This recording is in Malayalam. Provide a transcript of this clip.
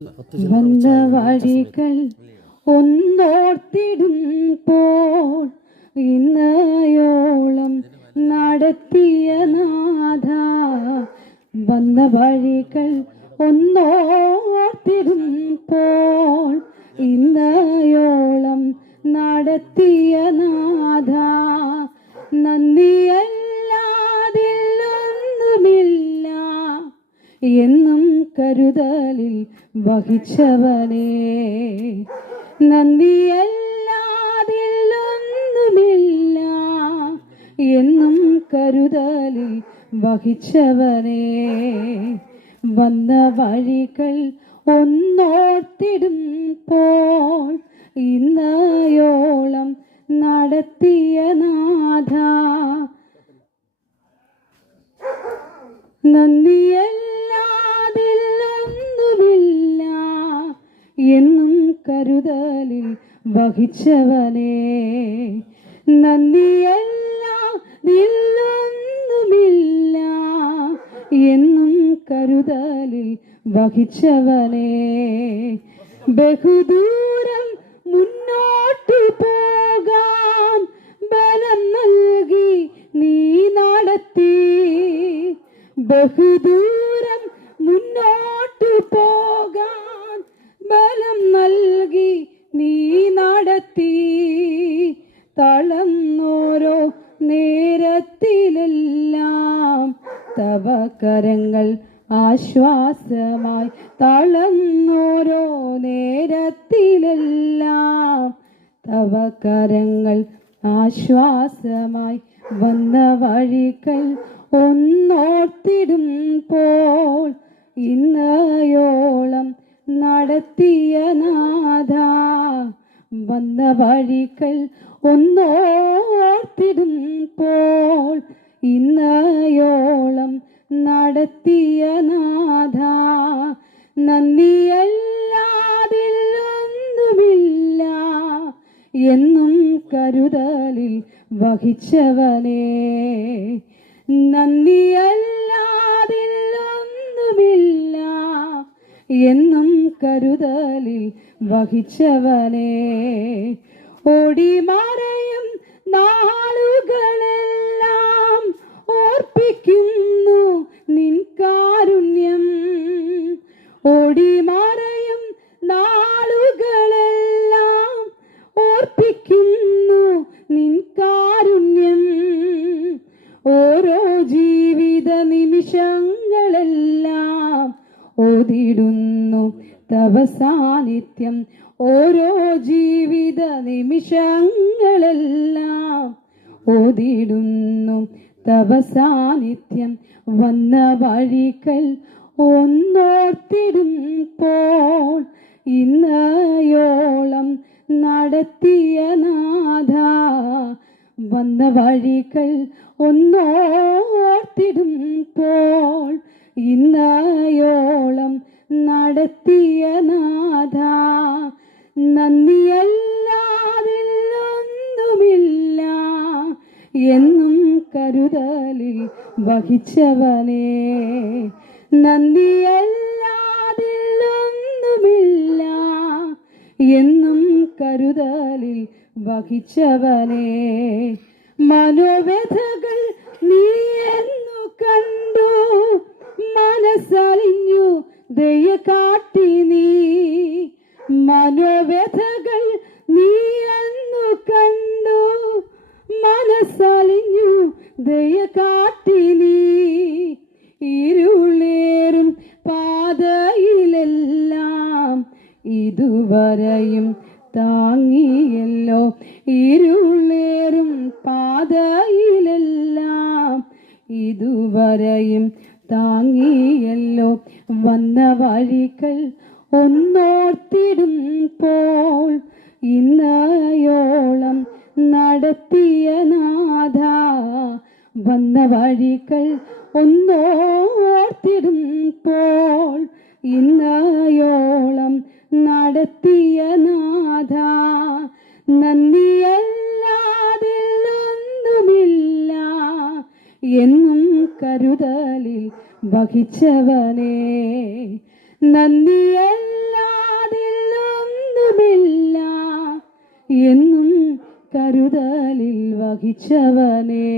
വന്ന വഴികൾ ഒന്നോർത്തിടുമ്പോൾ ഇന്നയോളം നടത്തിയ നാഥ വന്ന വഴികൾ ഒന്നോർത്തിടുമ്പോൾ ഇന്നയോളം നടത്തിയ നാഥ കരുതലിൽ വഹിച്ചവനെ. നന്ദിയല്ലാതില്ലൊന്നുമില്ല എന്നും കരുതലിൽ വഹിച്ചവനെ. വന്ന വഴികൾ ഒന്നോർത്തിടുമ്പോൾ ഇന്നയോളം കരുതലിൽ വഹിച്ചവനെ. നന്ദിയല്ല നില്ലൊന്നുമില്ല എന്നും കരുതലിൽ വഹിച്ചവനെ. ബഹുദൂരം നേരത്തിലെല്ലാം തവ കരങ്ങൾ ആശ്വാസമായി തളന്നോരോ നേരത്തിലെല്ലാം തവ കരങ്ങൾ ആശ്വാസമായി വന്ന വഴികൾ ഒന്നോർത്തിടും പോൾ. ഇന്നയോളം നടത്തിയ നാഥ വന്ന വഴികൾ ഒന്നോർത്തിടുമ്പോൾ ഇന്നയോളം നടത്തിയ നാഥ. നന്ദിയല്ലാതില്ലൊന്നുമില്ല എന്നും കരുതലിൽ വഹിച്ചവനെ. നന്ദിയല്ലാതില്ലൊന്നുമില്ല എന്നും കരുതലിൽ വഹിച്ചവനെ. ഓടിമറയും തവ ഓരോ ജീവിത നിമിഷങ്ങളെല്ലാം ഓതിടുന്നു തവ സാന്നിധ്യം വന്ന വഴികൾ ഒന്നോർത്തിടുമ്പോൾ ഇന്നയോളം നടത്തിയ നാഥ. വന്ന വഴികൾ ഒന്നോർത്തിടുമ്പോൾ ഇന്നയോളം നടത്തിയ നാഥ. നന്ദിയല്ലാതില്ലൊന്നുമില്ല എന്നും കരുതലിൽ വഹിച്ചവനെ. നന്ദിയല്ലാതില്ലൊന്നുമില്ല എന്നും കരുതലിൽ വഹിച്ചവനെ. മനോവ്യഥകൾ ഇതുവരെയും താങ്ങിയല്ലോ. ഇരുളേറും പാതയിലെല്ലാം ഇതുവരെയും താങ്ങിയല്ലോ. വന്ന വഴികൾ ഒന്നോർത്തിടും പോൾ. ഇന്നയോളം നടത്തിയ നാഥ. വന്ന വഴികൾ ഒന്നോർത്തിടുമ്പോൾ എന്നും കരുതലിൽ വഹിച്ചവനെ നന്ദിയല്ലാതില്ലൊന്നുമില്ല എന്നും കരുതലിൽ വഹിച്ചവനേ.